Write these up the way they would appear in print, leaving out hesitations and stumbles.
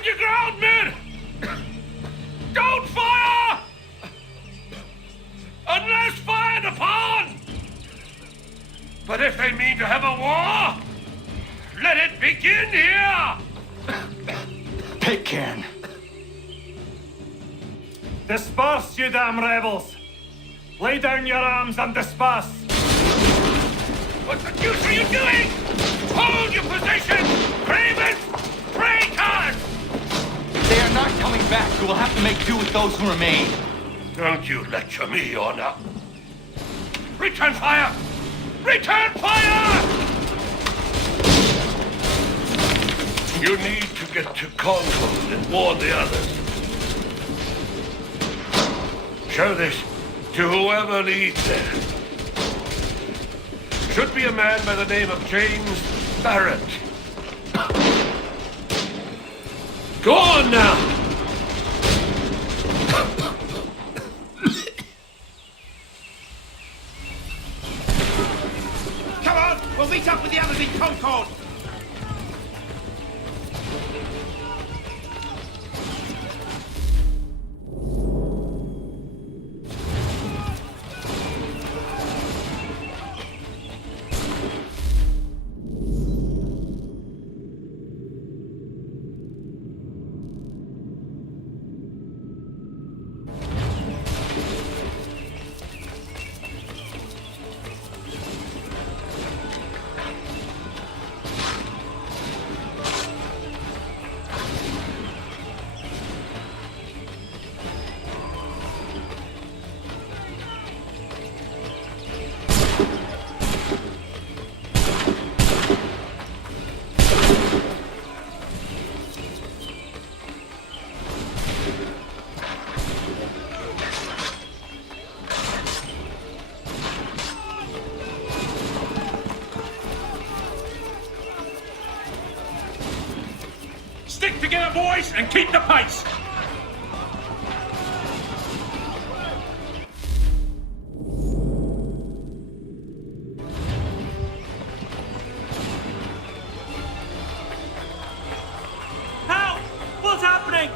Stand your ground, men! Don't fire! Unless fired upon! But if they mean to have a war, let it begin here! Pitcairn. Disperse, you damn rebels! Lay down your arms and disperse! What the deuce are you doing? Hold your position! Cravens! Traitors! They are not coming back. We will have to make do with those who remain. Don't you lecture me, Honor. Return fire! Return fire! You need to get to Concord and warn the others. Show this to whoever leads there. Should be a man by the name of James Barrett. Go on now! Come on! We'll meet up with the others in Concord! Stick together, boys, and keep the pace! Help! What's happening?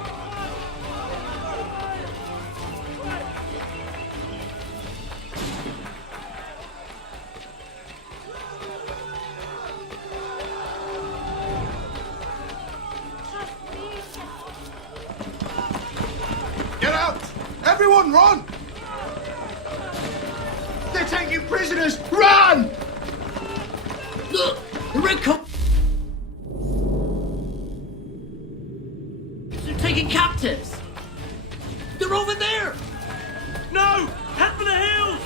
Get out! Everyone run! They take you prisoners! Run! Look! The red coat... They're taking captives! They're over there! No! Head for the hills!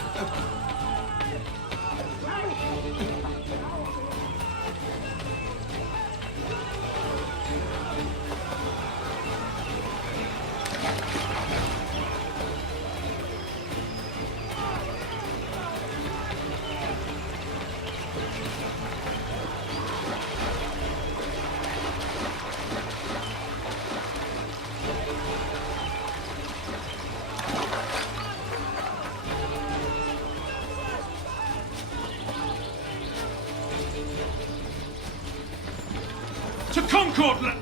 To Concord!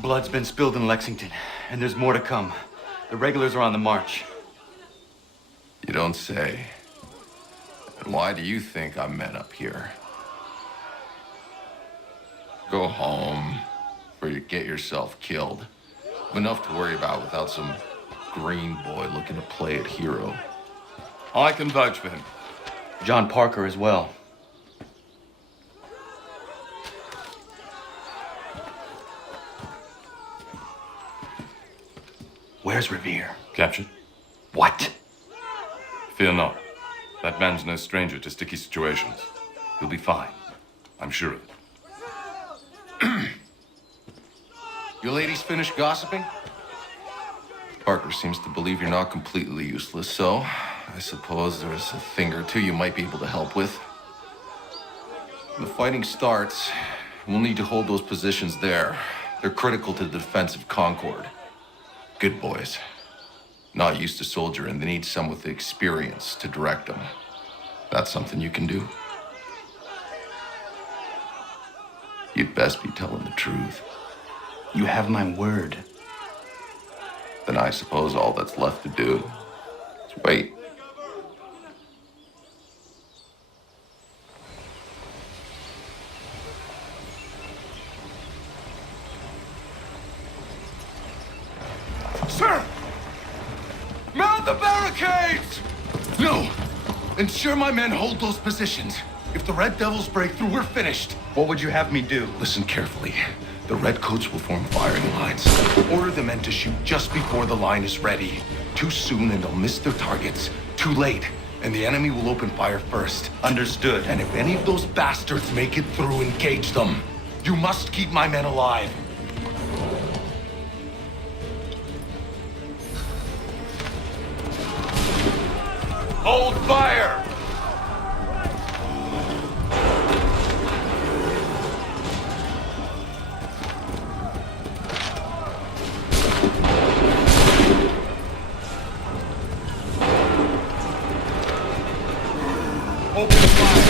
Blood's been spilled in Lexington, and there's more to come. The regulars are on the march. You don't say. And why do you think I'm men up here? Go home, or you get yourself killed. Enough to worry about without some green boy looking to play it hero. I can vouch for him. John Parker as well. Where's Revere? Captured? What? Fear not. That man's no stranger to sticky situations. He'll be fine. I'm sure of it. You ladies finished gossiping? Parker seems to believe you're not completely useless, so I suppose there's a thing or two you might be able to help with. When the fighting starts, we'll need to hold those positions there. They're critical to the defense of Concord. Good boys. Not used to soldiering, they need some with the experience to direct them. That's something you can do. you'd best be telling the truth. You have my word. Then I suppose all that's left to do is wait. Sir! Mount the barricades! No! Ensure my men hold those positions. If the Red Devils break through, we're finished. What would you have me do? Listen carefully. The Redcoats will form firing lines. Order the men to shoot just before the line is ready. Too soon and they'll miss their targets. Too late, and the enemy will open fire first. Understood. And if any of those bastards make it through, engage them. You must keep my men alive. Hold fire! Open fire!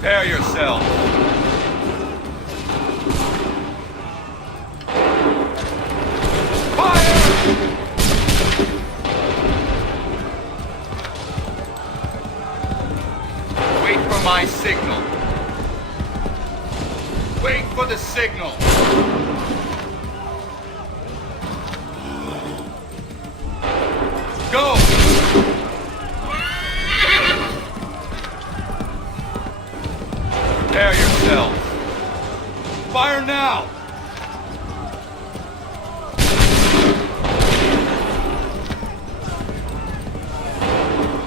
Prepare yourself. Fire! Wait for my signal. Wait for the signal. Go! Prepare yourself. Fire now!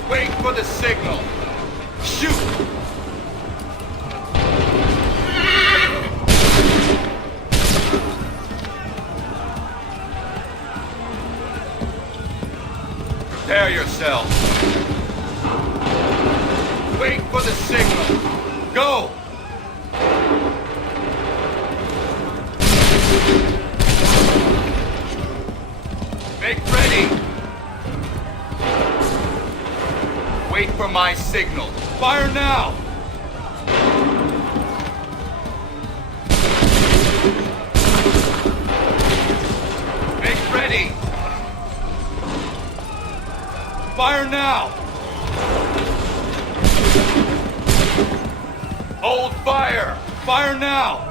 Wait for the signal. Shoot! Prepare yourself. Wait for the signal. Go! Make ready. Wait for my signal. Fire now! Make ready. Fire now! Hold fire! Fire now!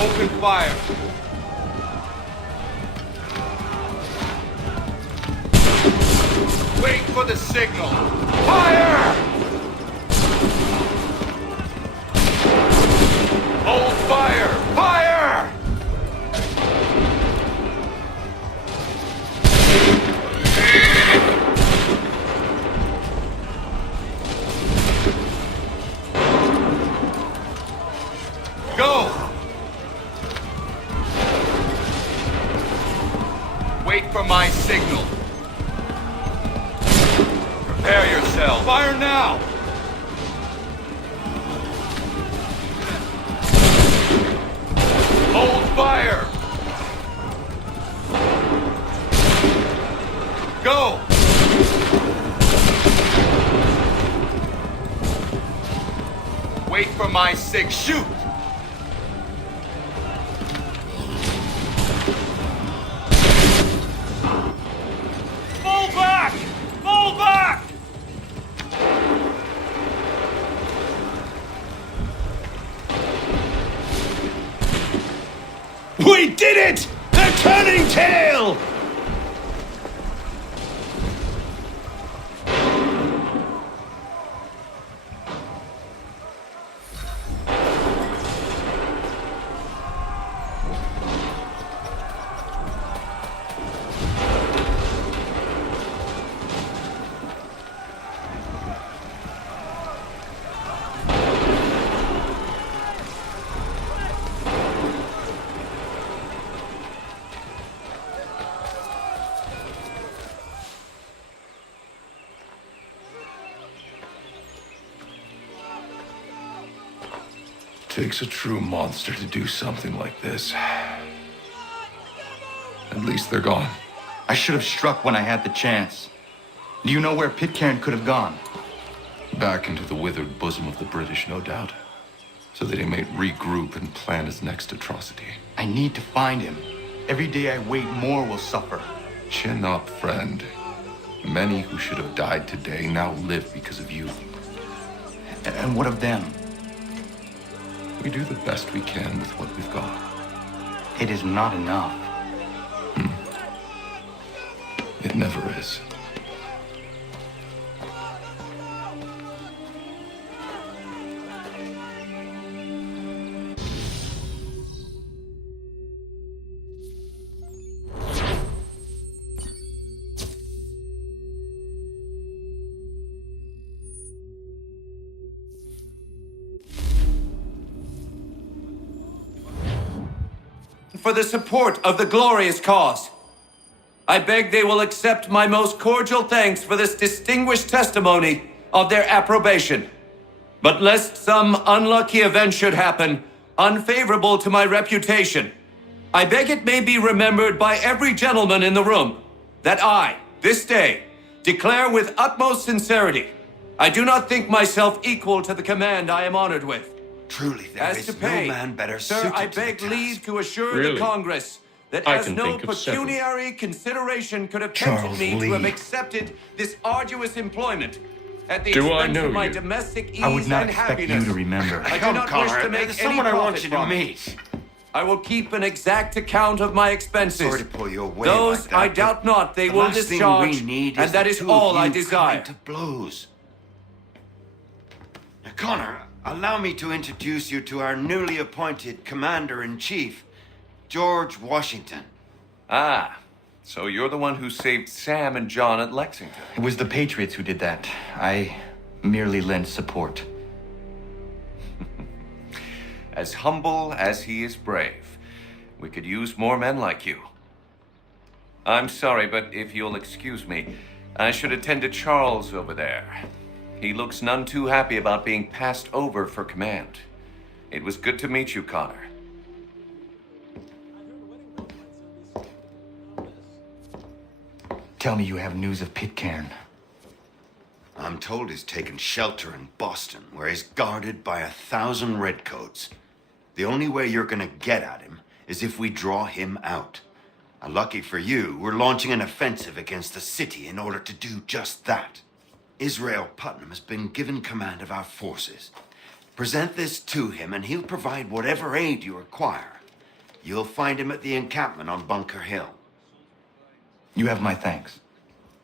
Open fire! Wait for the signal! Fire! Hold fire! Fire! Go! Wait for my signal. Prepare yourself. Fire now! Hold fire! Go! Wait for my sig. Shoot! Fall back! Fall back! We did it! They're turning tail! takes a true monster to do something like this. At least they're gone. I should have struck when I had the chance. Do you know where Pitcairn could have gone? Back into the withered bosom of the British, no doubt. So that he may regroup and plan his next atrocity. I need to find him. Every day I wait, more will suffer. Chin up, friend. Many who should have died today now live because of you. And what of them? We do the best we can with what we've got. It is not enough. It never is. For the support of the glorious cause. I beg they will accept my most cordial thanks for this distinguished testimony of their approbation. But lest some unlucky event should happen, unfavorable to my reputation, I beg it may be remembered by every gentleman in the room that I, this day, declare with utmost sincerity, I do not think myself equal to the command I am honored with. Truly, there As is to no pay, man better sir, suited I to the beg task. leave to assure Really? the Congress that I as can no think of several. pecuniary consideration could have tempted Charles me Lee. to have accepted this arduous employment at the Do I expense know of my you? domestic ease I would not and expect happiness. you to remember. I do Come, not Connor, wish to make there's any someone I want profit you to from it. meet. I will keep an exact account of my expenses. Sorry to pull you away Those like that, I but doubt not they the will last thing discharge, we need and that the is two all of I you desire. coming to blows. Now, Connor, allow me to introduce you to our newly appointed Commander-in-Chief, George Washington. Ah, so you're the one who saved Sam and John at Lexington. It was the Patriots who did that. I merely lent support. As humble as he is brave. We could use more men like you. I'm sorry, but if you'll excuse me, I should attend to Charles over there. He looks none too happy about being passed over for command. It was good to meet you, Connor. Tell me you have news of Pitcairn. I'm told he's taken shelter in Boston, where he's guarded by 1,000 redcoats. The only way you're gonna get at him is if we draw him out. And lucky for you, we're launching an offensive against the city in order to do just that. Israel Putnam has been given command of our forces. Present this to him and he'll provide whatever aid you require. You'll find him at the encampment on Bunker Hill. You have my thanks.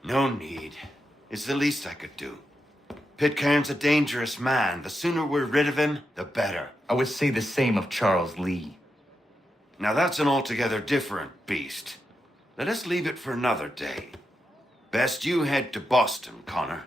No need. It's the least I could do. Pitcairn's a dangerous man. The sooner we're rid of him, the better. I would say the same of Charles Lee. Now that's an altogether different beast. Let us leave it for another day. Best you head to Boston, Connor.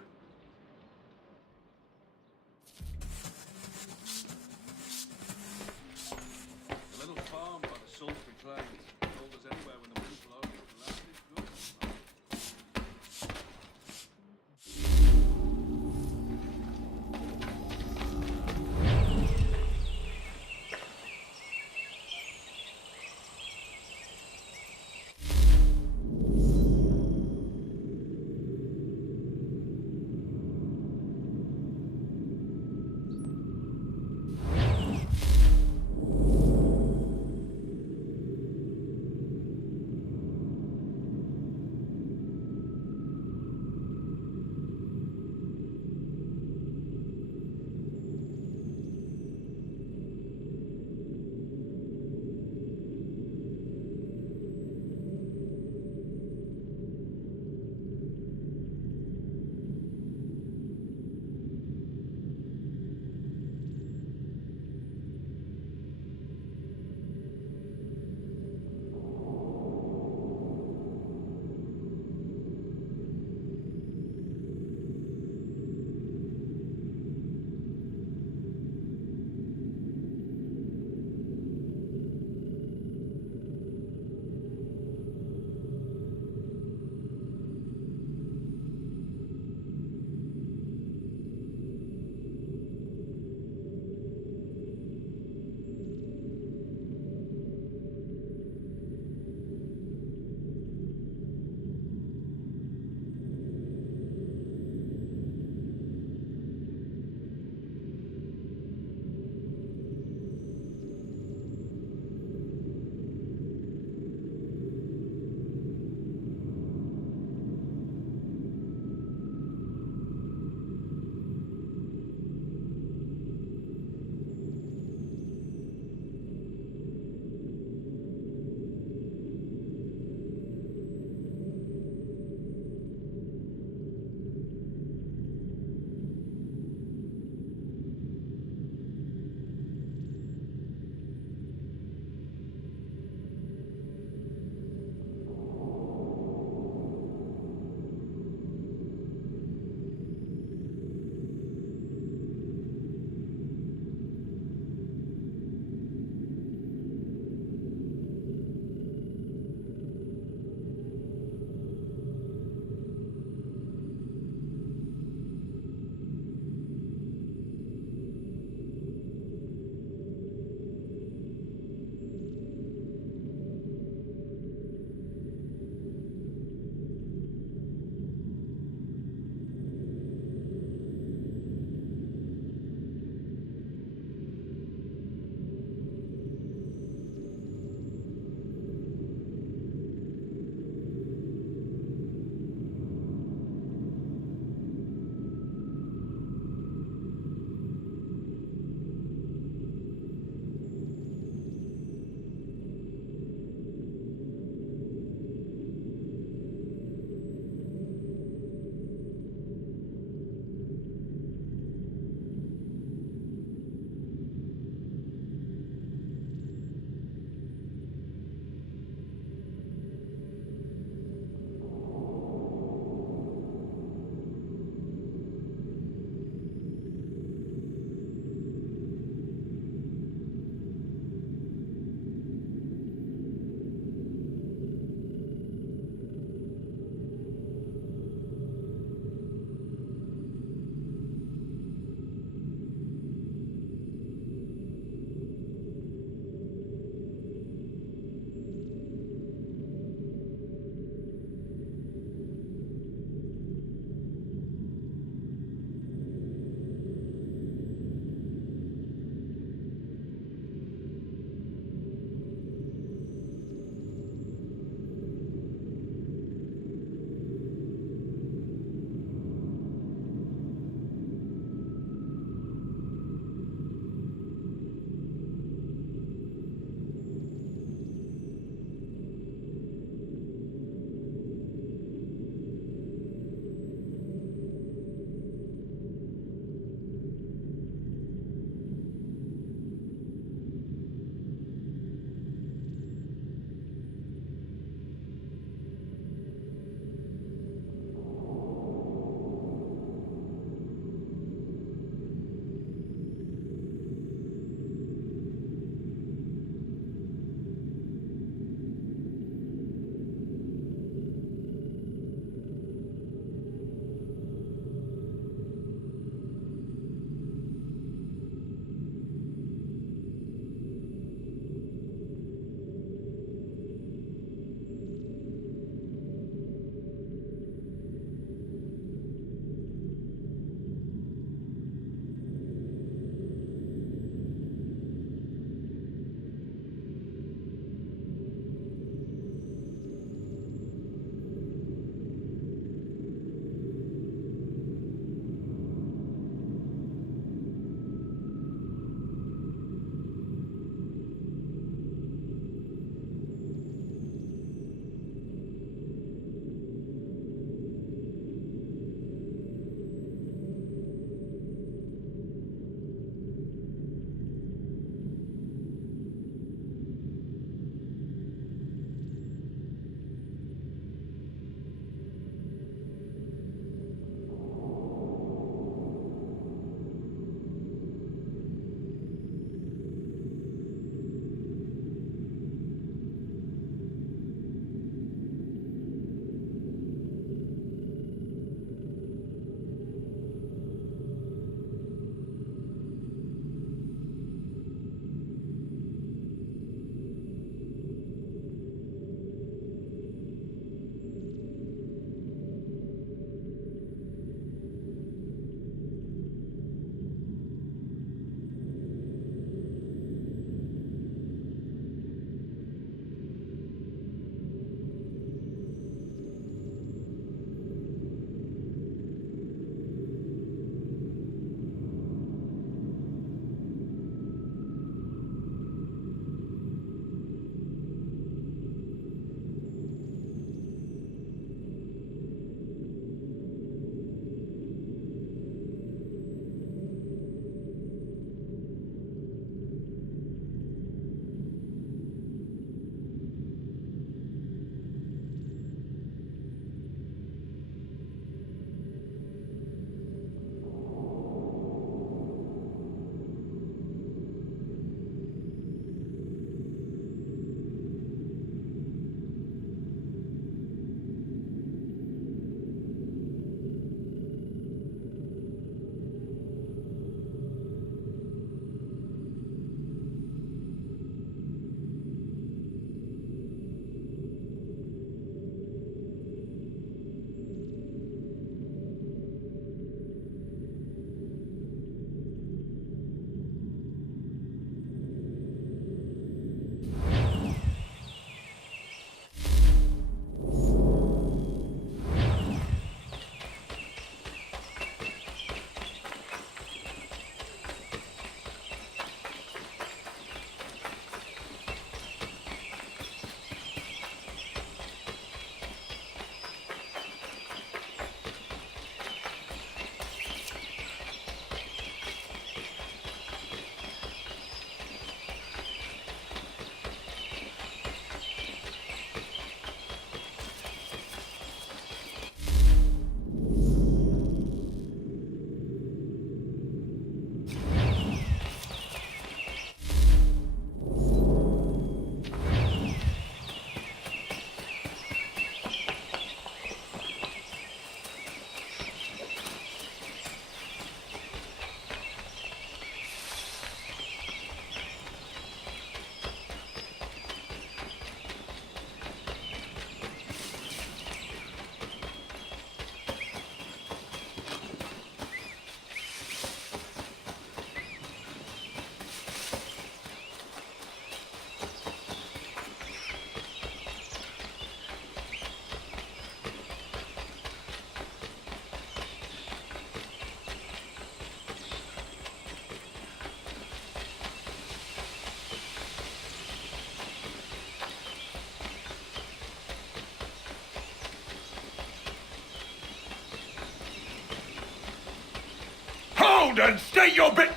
around and state your bit.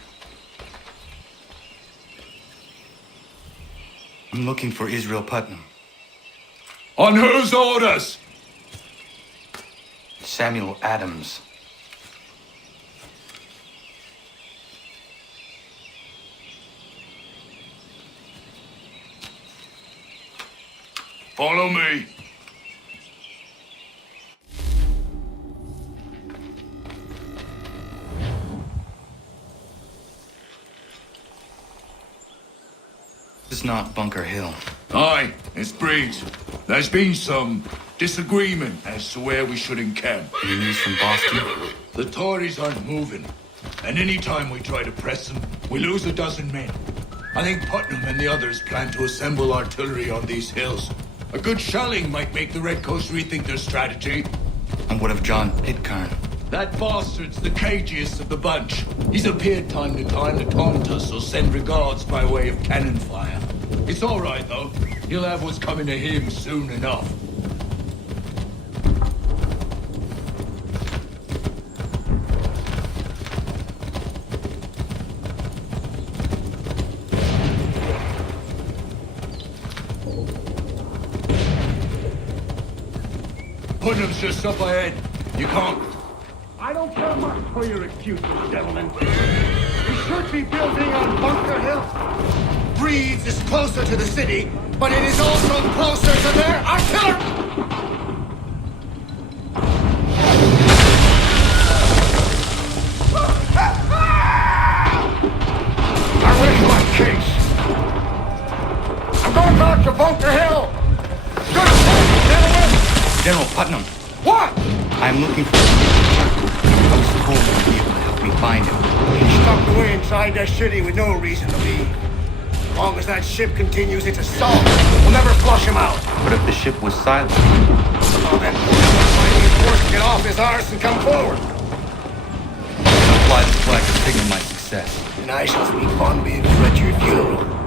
I'm looking for Israel Putnam. On whose orders? Samuel Adams. Follow me. This is not Bunker Hill. Aye, it's Breeze. There's been some disagreement as to where we should encamp. Any news from Boston? The Tories aren't moving, and any time we try to press them, we lose a dozen men. I think Putnam and the others plan to assemble artillery on these hills. A good shelling might make the Redcoats rethink their strategy. And what of John Pitcairn? That bastard's the cagiest of the bunch. He's appeared time to taunt us or send regards by way of cannon fire. It's all right, though. He'll have what's coming to him soon enough. Putnam's just up ahead. You can't... I don't care much for your excuses, gentlemen. We should be building on Bunker Hill. Breeze is closer to the city, but it is also closer to their artillery! I rest my case. I'm going back to Bunker Hill. Good morning, gentlemen. General Putnam. What? I'm looking for I was told you'd be able to help me find him. He's tucked away inside that city with no reason to leave. As long as that ship continues its assault, we'll never flush him out. But if the ship was silent, Well, then, might be forced to get off his arse and come forward. fly the flag to signal my success. And I shall speak fondly of his at your funeral.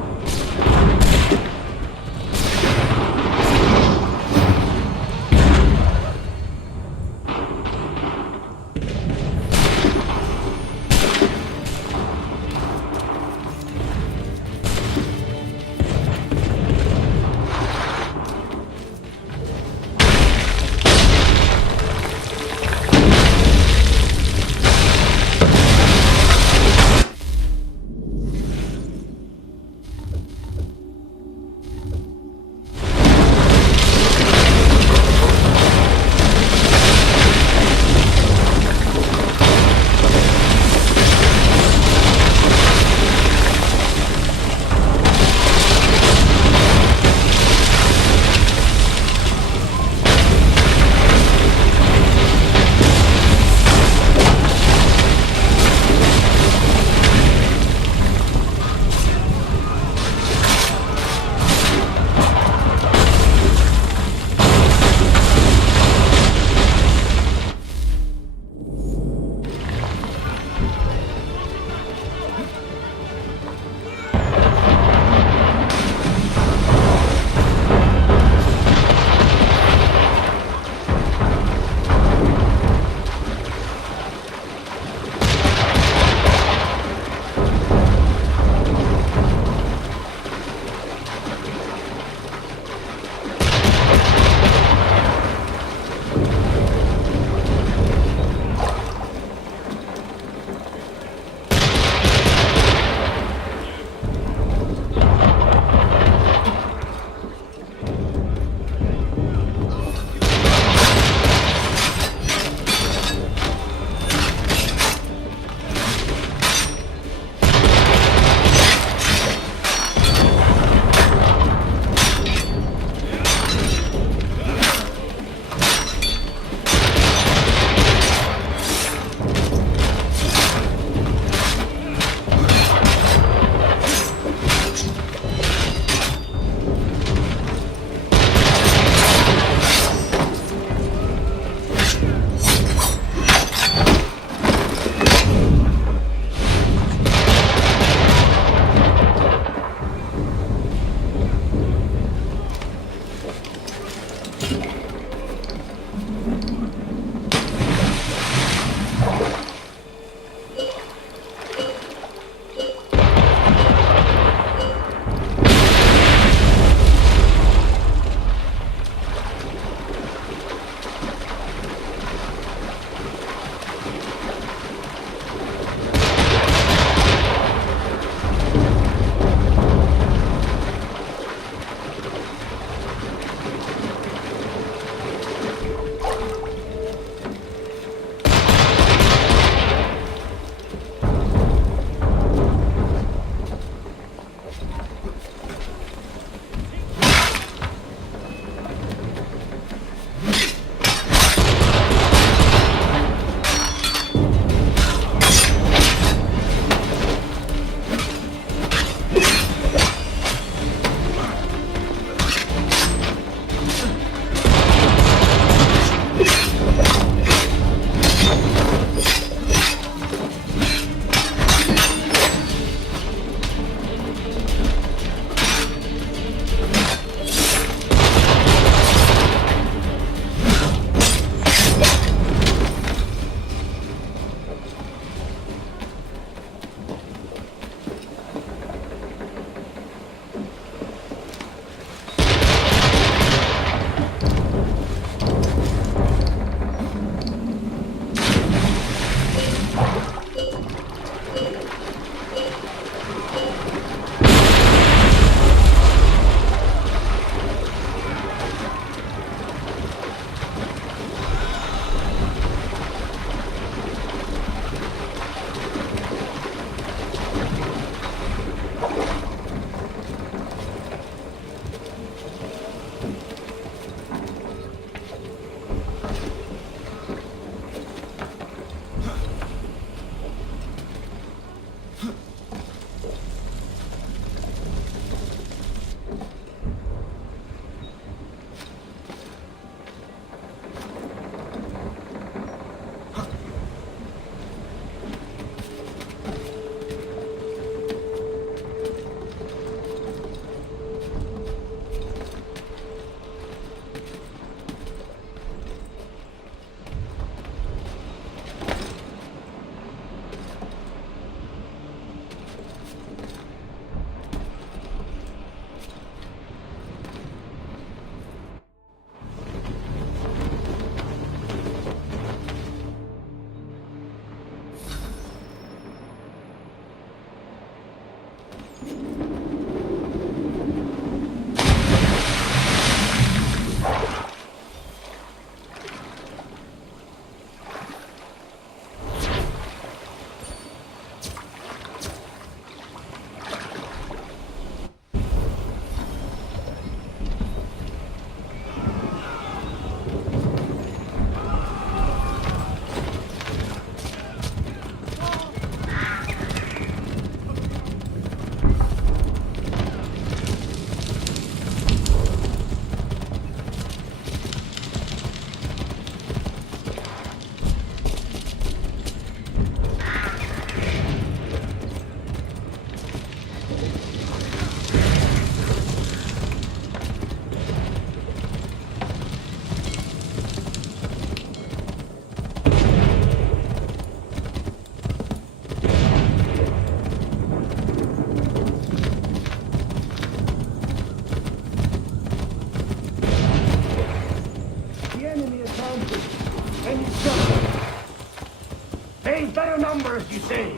Hey, better numbers, you say.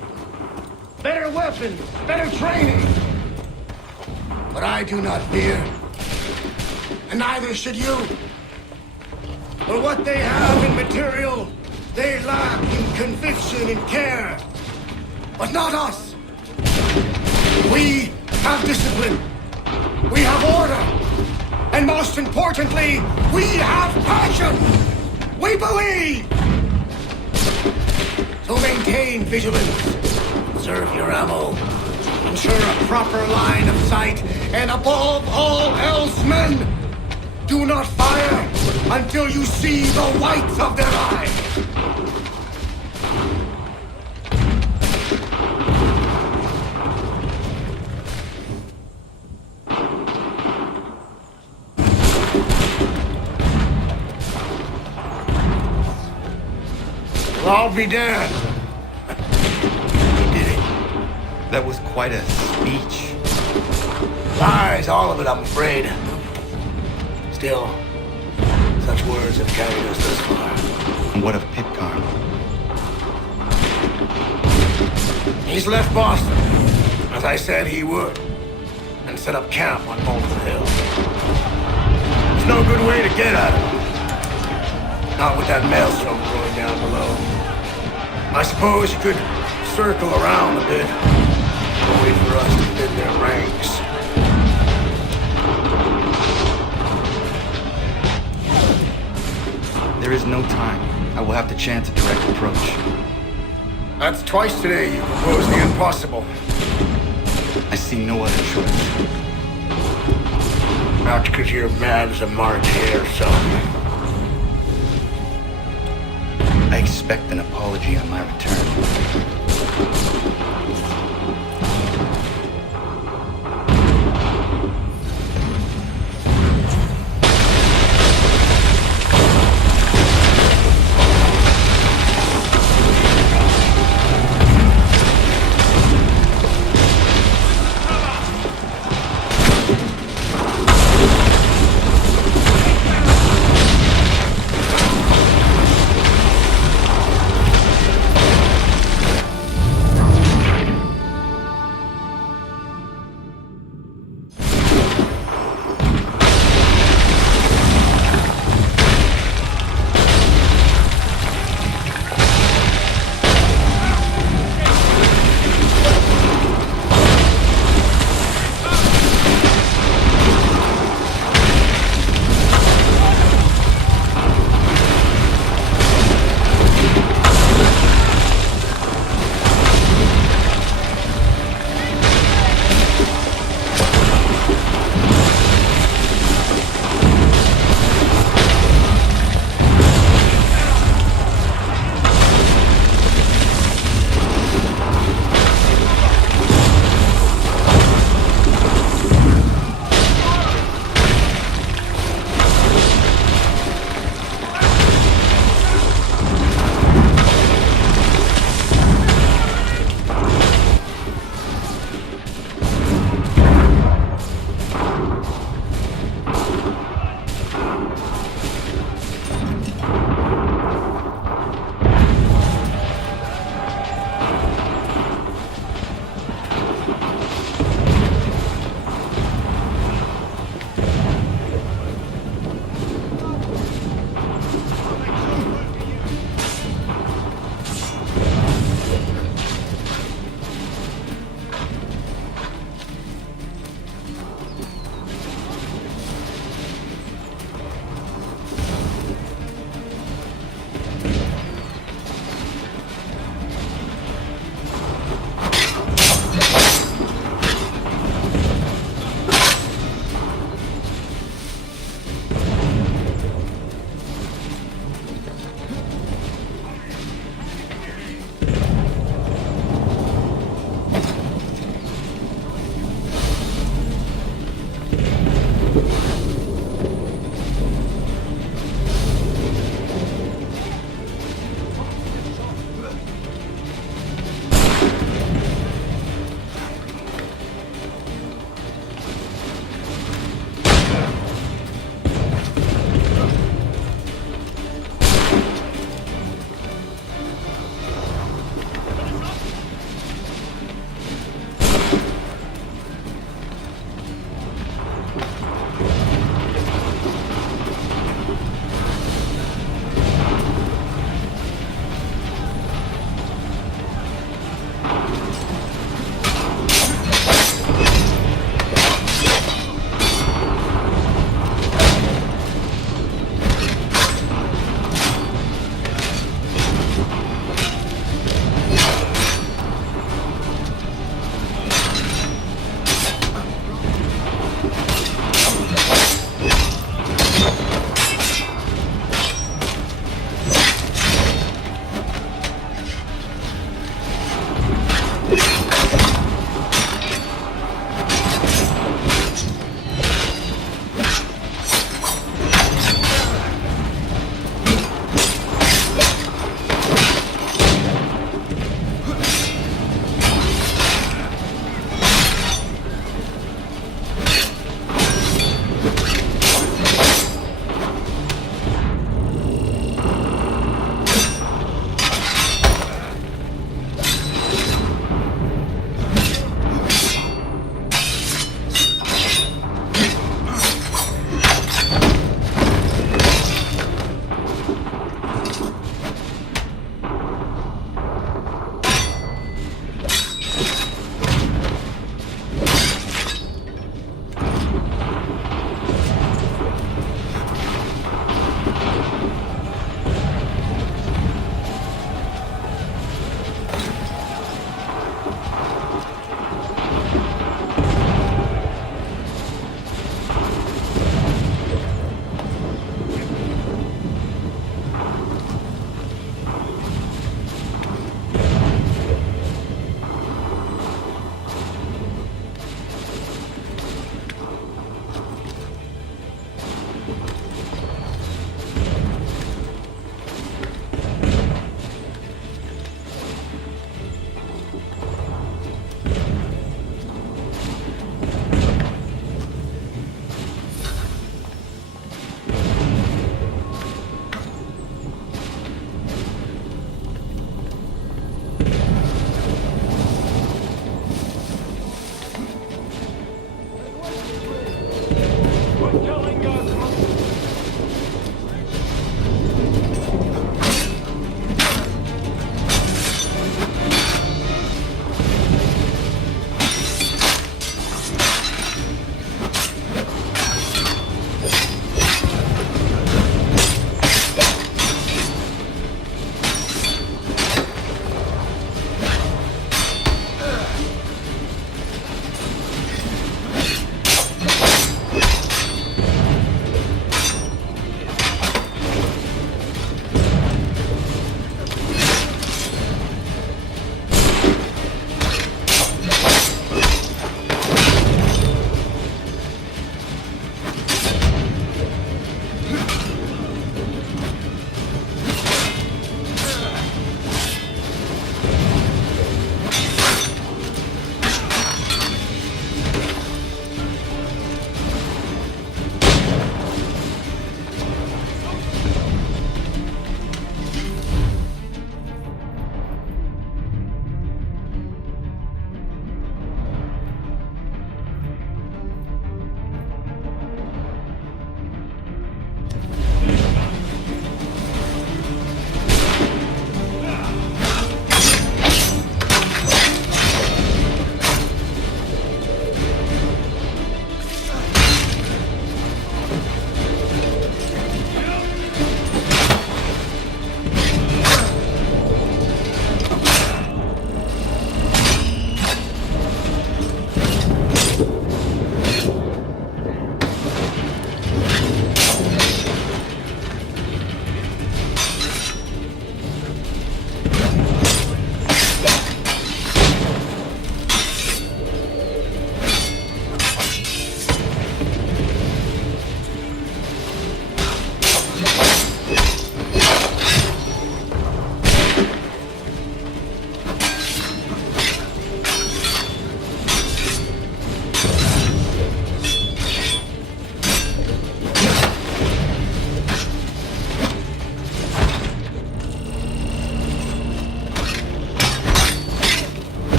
Better weapons, better training. But I do not fear. And neither should you. For what they have in material, they lack in conviction and care. But not us. We have discipline. We have order. And most importantly, we have passion. We believe. So maintain vigilance. Conserve your ammo. Ensure a proper line of sight. And above all else, men, do not fire until you see the whites of their eyes. Well, I'll be damned. He did it. That was quite a speech. Lies, all of it, I'm afraid. Still, such words have carried us this far. And what of Pitcairn? He's left Boston, as I said he would, and set up camp on Molten Hill. There's no good way to get at him. Not with that maelstrom going down below. I suppose you could circle around a bit, and wait for us to fit their ranks. There is no time. I will have to chance a direct approach. That's twice today you proposed the impossible. I see no other choice. Not because you're mad as a March hare, son. I expect an apology on my return.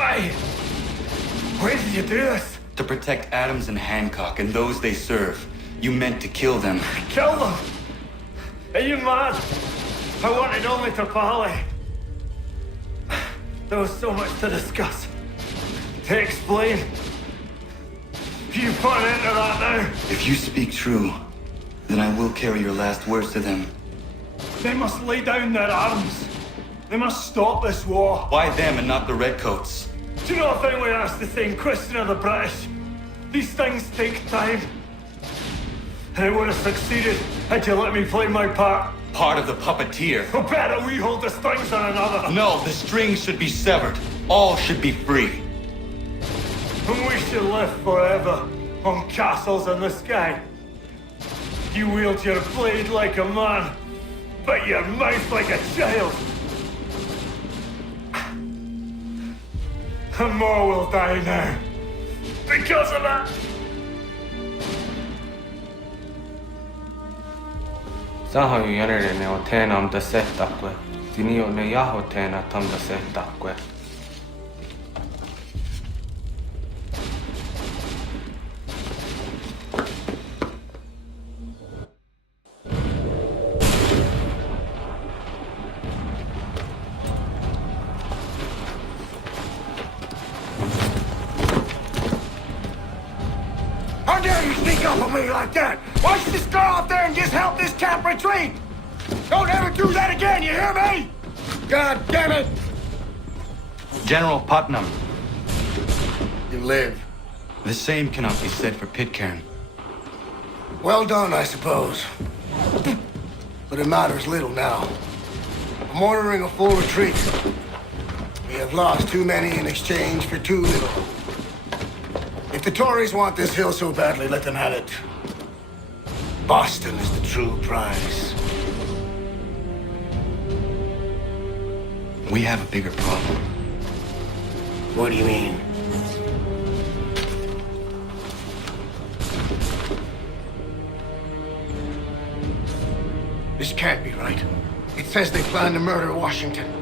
Why? Why did you do this? To protect Adams and Hancock and those they serve, you meant to kill them. Kill them? Are you mad? I wanted only to parley. There was so much to discuss, to explain. You put an end to that now. If you speak true, then I will carry your last words to them. They must lay down their arms. They must stop this war. Why them and not the Redcoats? Do you not think we ask the same question of the British? These things take time. And I would have succeeded had you let me play my part. Part of the puppeteer. Or better, we hold the strings on another. No, the strings should be severed. All should be free. And we should live forever on castles in the sky. You wield your blade like a man, but your mouth like a child. And more will die now. Because of that. Sahoin järjeni on teenam da setakwe. Tini on ne jaho teena tam da setakwe. How dare you sneak up on me like that? Why don't you just go out there and just help this camp retreat? Don't ever do that again, you hear me? God damn it! General Putnam. You live. The same cannot be said for Pitcairn. Well done, I suppose. But it matters little now. I'm ordering a full retreat. We have lost too many in exchange for too little. If the Tories want this hill so badly, let them have it. Boston is the true prize. We have a bigger problem. What do you mean? This can't be right. It says they plan to murder Washington.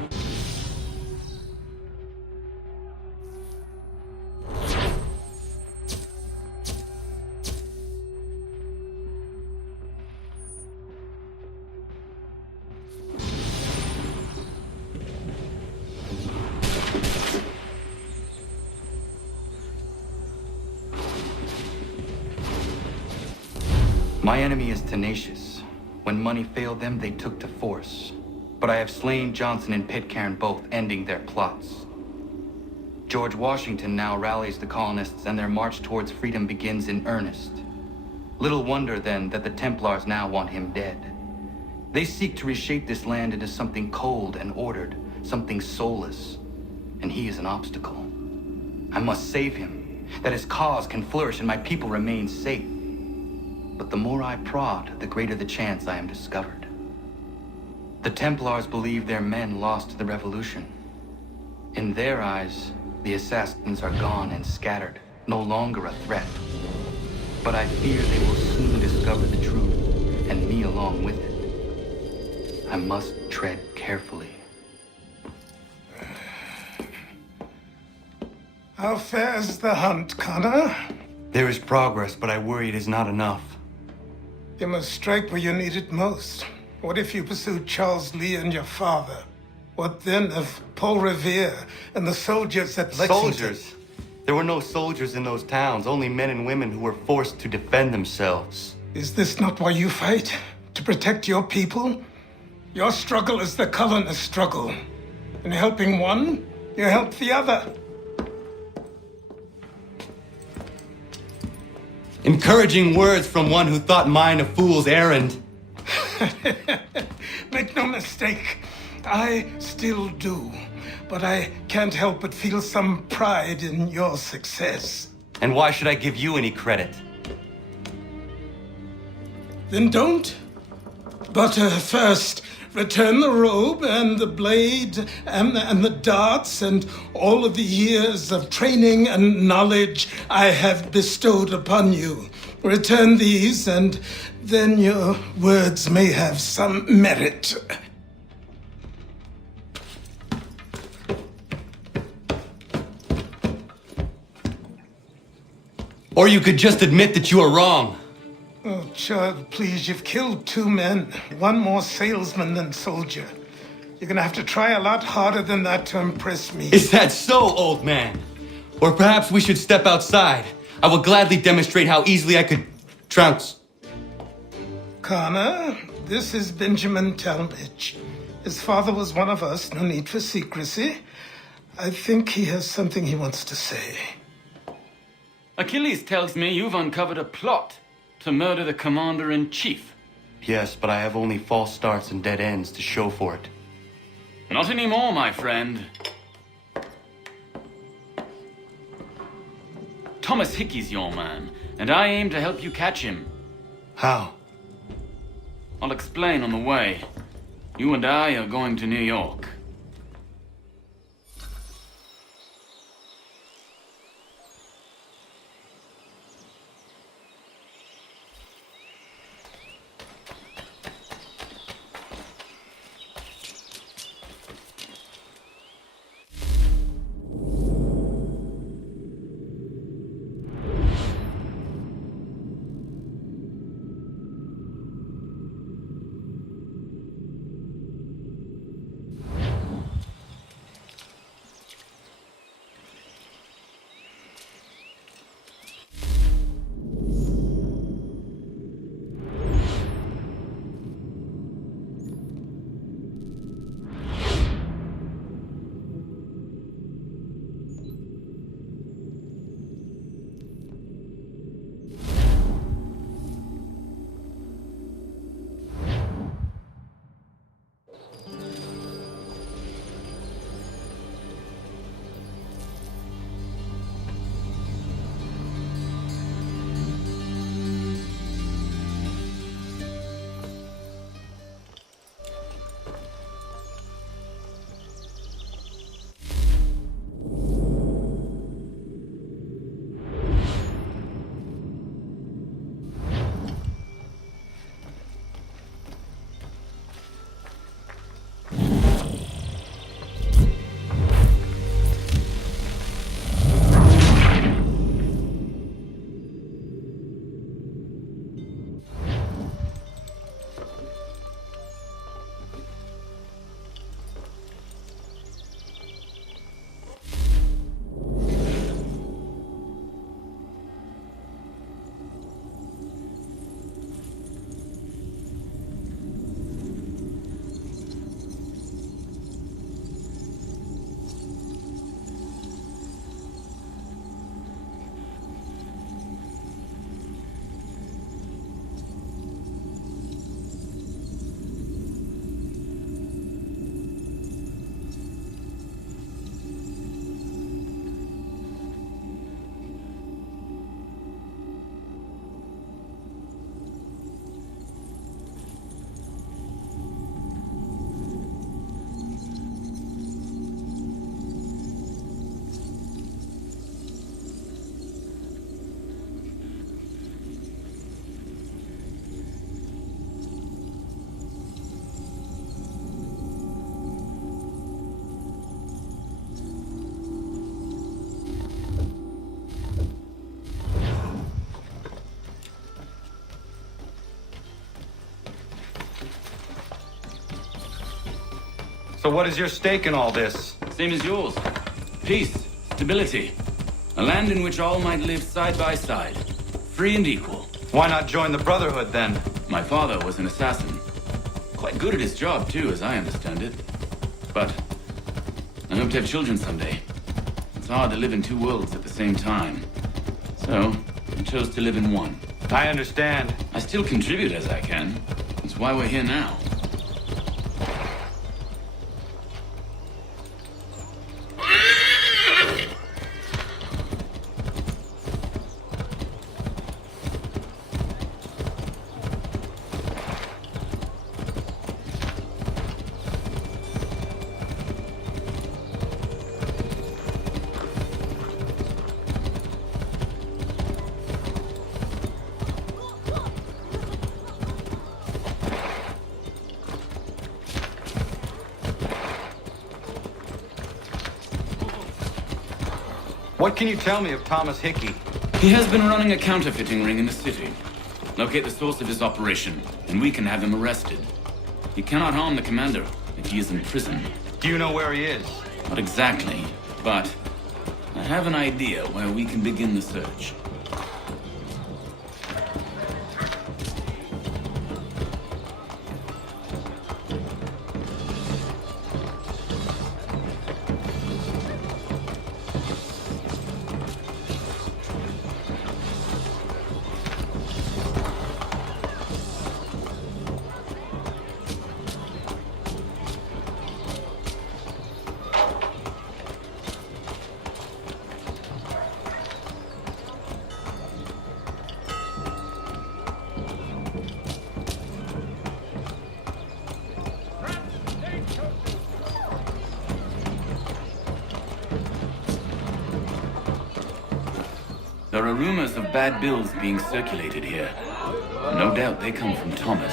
My enemy is tenacious. When money failed them, they took to force. But I have slain Johnson and Pitcairn both, ending their plots. George Washington now rallies the colonists, and their march towards freedom begins in earnest. Little wonder, then, that the Templars now want him dead. They seek to reshape this land into something cold and ordered, something soulless. And he is an obstacle. I must save him, that his cause can flourish and my people remain safe. But the more I prod, the greater the chance I am discovered. The Templars believe their men lost the revolution. In their eyes, the assassins are gone and scattered, no longer a threat. But I fear they will soon discover the truth, and me along with it. I must tread carefully. How fares the hunt, Connor? There is progress, but I worry it is not enough. You must strike where you need it most. What if you pursued Charles Lee and your father? What then of Paul Revere and the soldiers at Lexington? Soldiers? There were no soldiers in those towns, only men and women who were forced to defend themselves. Is this not why you fight? To protect your people? Your struggle is the colonist struggle. In helping one, you help the other. Encouraging words from one who thought mine a fool's errand. Make no mistake, I still do. But I can't help but feel some pride in your success. And why should I give you any credit? Then don't. But first, return the robe and the blade and the darts and all of the years of training and knowledge I have bestowed upon you. Return these, and then your words may have some merit. Or you could just admit that you are wrong. Oh, child, please, you've killed 2 men. One more salesman than soldier. You're gonna have to try a lot harder than that to impress me. Is that so, old man? Or perhaps we should step outside. I will gladly demonstrate how easily I could trounce. Connor, this is Benjamin Talmadge. His father was one of us, no need for secrecy. I think he has something he wants to say. Achilles tells me you've uncovered a plot to murder the commander-in-chief. Yes, but I have only false starts and dead ends to show for it. Not anymore, my friend. Thomas Hickey's your man, and I aim to help you catch him. How? I'll explain on the way. You and I are going to New York. So what is your stake in all this? Same as yours. Peace, stability. A land in which all might live side by side. Free and equal. Why not join the Brotherhood, then? My father was an assassin. Quite good at his job, too, as I understand it. But I hope to have children someday. It's hard to live in 2 worlds at the same time. So, I chose to live in one. I understand. I still contribute as I can. That's why we're here now. What can you tell me of Thomas Hickey? He has been running a counterfeiting ring in the city. Locate the source of his operation, and we can have him arrested. He cannot harm the commander if he is in prison. Do you know where he is? Not exactly, but I have an idea where we can begin the search. There are rumors of bad bills being circulated here. No doubt they come from Thomas.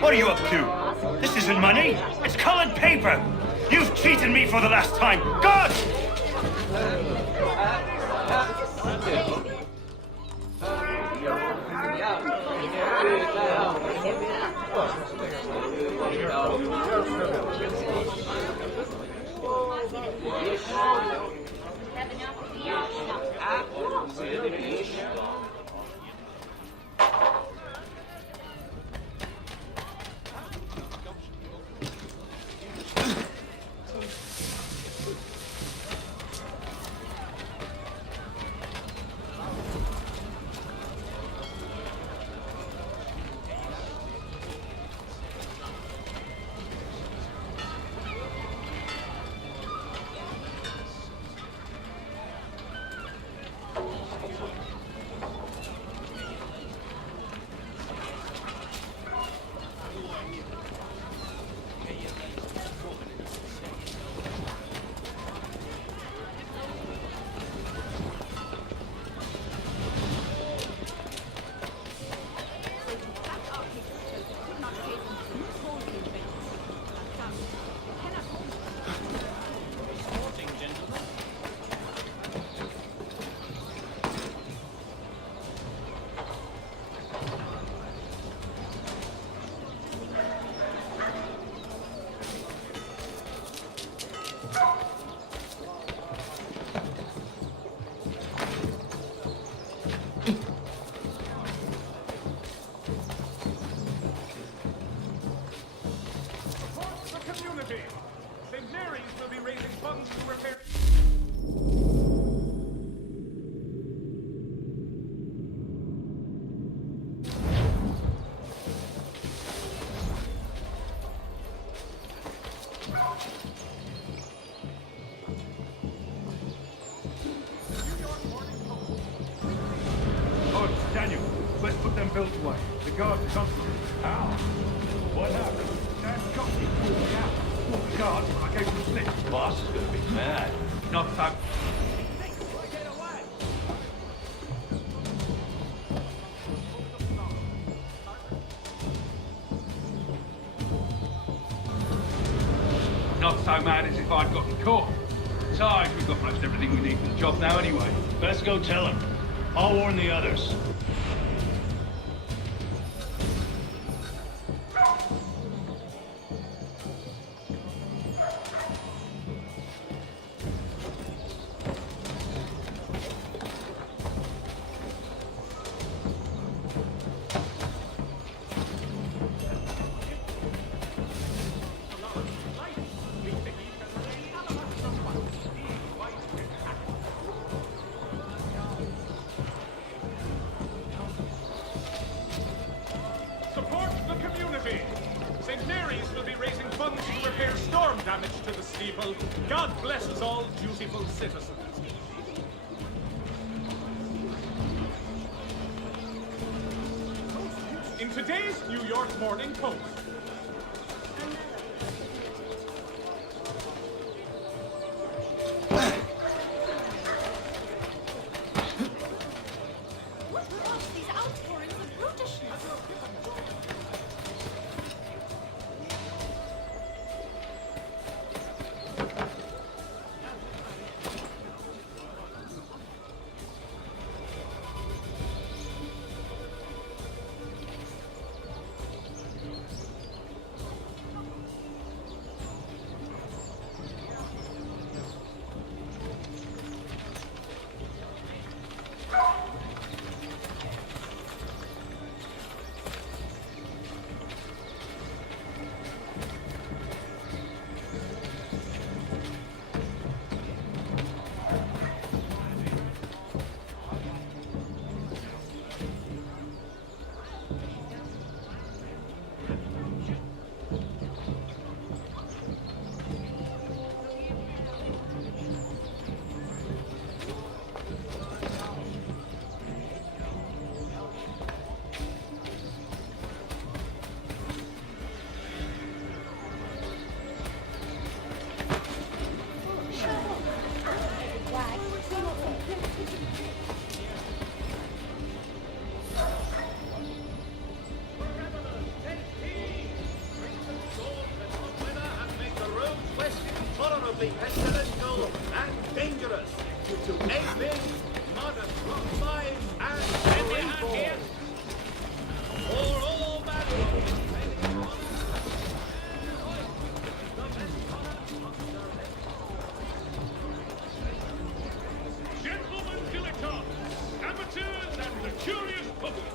What are you up to? This isn't money. It's colored paper. You've cheated me for the last time. God! Built away. The guards are constantly. How? What happened? That cocky pulled me out. What the guards? I gave him a slip. Boss is gonna be mad. Not so. Not so mad as if I'd gotten caught. Besides, we've got most everything we need for the job now anyway. Best go tell him. I'll warn the others. God bless us all, dutiful citizens. In today's New York Morning Post. be pestilential and dangerous to aping, modern, mine, and people. For all mankind. Gentlemen dilettantes, amateurs, and the curious public,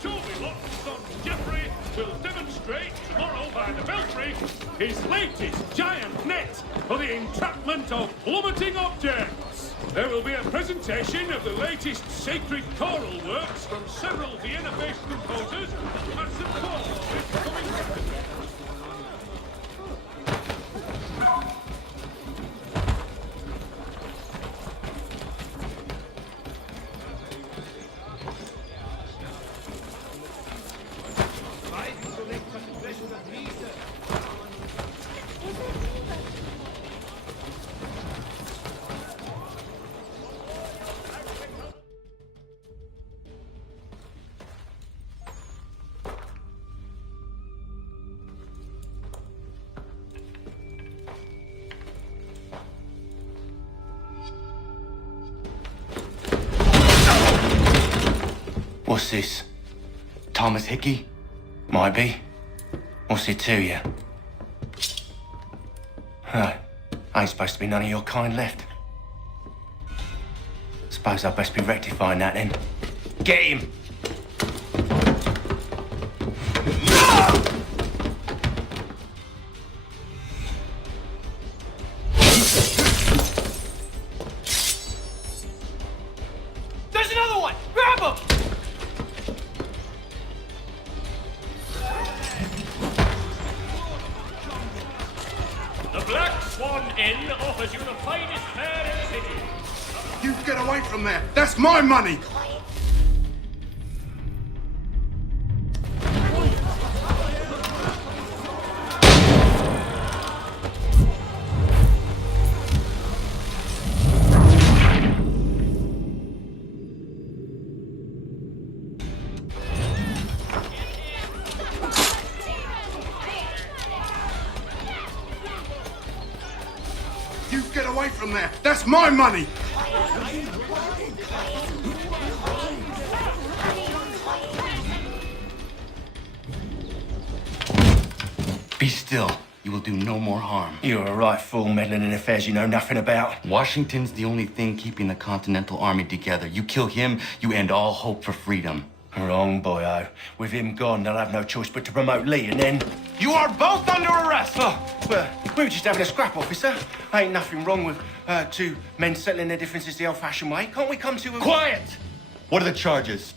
Toby Locke's son Geoffrey will demonstrate tomorrow by the Belfry his latest giant net for the entrapment of plummeting objects. There will be a presentation of the latest sacred choral works from several Vienna-based composers and some choral is coming rapidly. What's this? Thomas Hickey? Might be. What's it to you? Right. Ain't supposed to be none of your kind left. Suppose I'd best be rectifying that then. Get him! There's another one! Grab him! The Black Swan Inn offers you the finest fare in the city. You get away from there. That's my money. You get away from there. That's my money. Be still. You will do no more harm. You're a right fool meddling in affairs you know nothing about. Washington's the only thing keeping the Continental Army together. You kill him, you end all hope for freedom. Wrong, boyo. With him gone, they'll have no choice but to promote Lee, and then... You are both under arrest! Oh, well, we were just having a scrap, officer. Ain't nothing wrong with two men settling their differences the old-fashioned way. Can't we come to a... Quiet! What are the charges?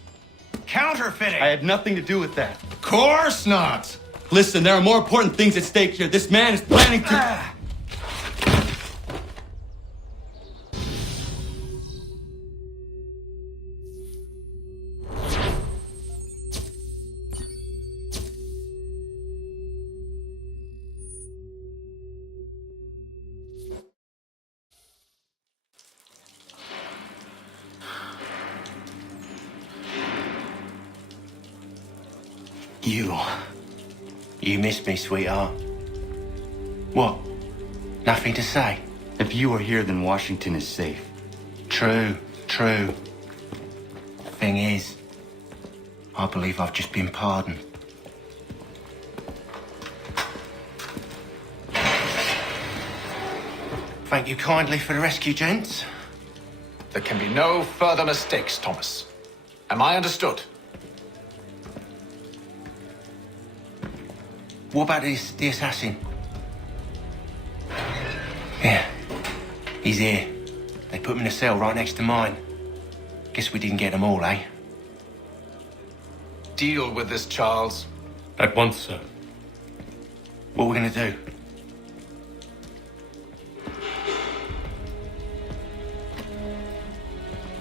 Counterfeiting! I had nothing to do with that. Course not. Listen, there are more important things at stake here. This man is planning to... You missed me, sweetheart. What? Nothing to say? If you are here, then Washington is safe. True. Thing is, I believe I've just been pardoned. Thank you kindly for the rescue, gents. There can be no further mistakes, Thomas. Am I understood? What about the assassin? Yeah, he's here. They put him in a cell right next to mine. Guess we didn't get them all, eh? Deal with this, Charles. At once, sir. What are we gonna do?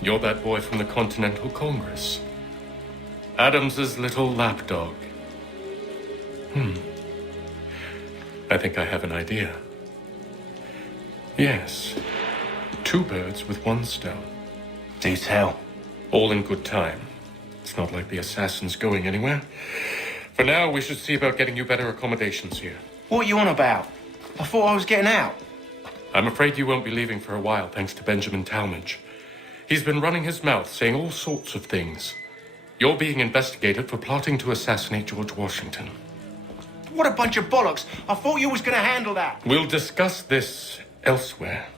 You're that boy from the Continental Congress. Adams's little lapdog. I think I have an idea. Yes. 2 birds with 1 stone. Do tell. All in good time. It's not like the assassin's going anywhere. For now, we should see about getting you better accommodations here. What are you on about? I thought I was getting out. I'm afraid you won't be leaving for a while, thanks to Benjamin Talmadge. He's been running his mouth, saying all sorts of things. You're being investigated for plotting to assassinate George Washington. What a bunch of bollocks. I thought you was gonna handle that. We'll discuss this elsewhere.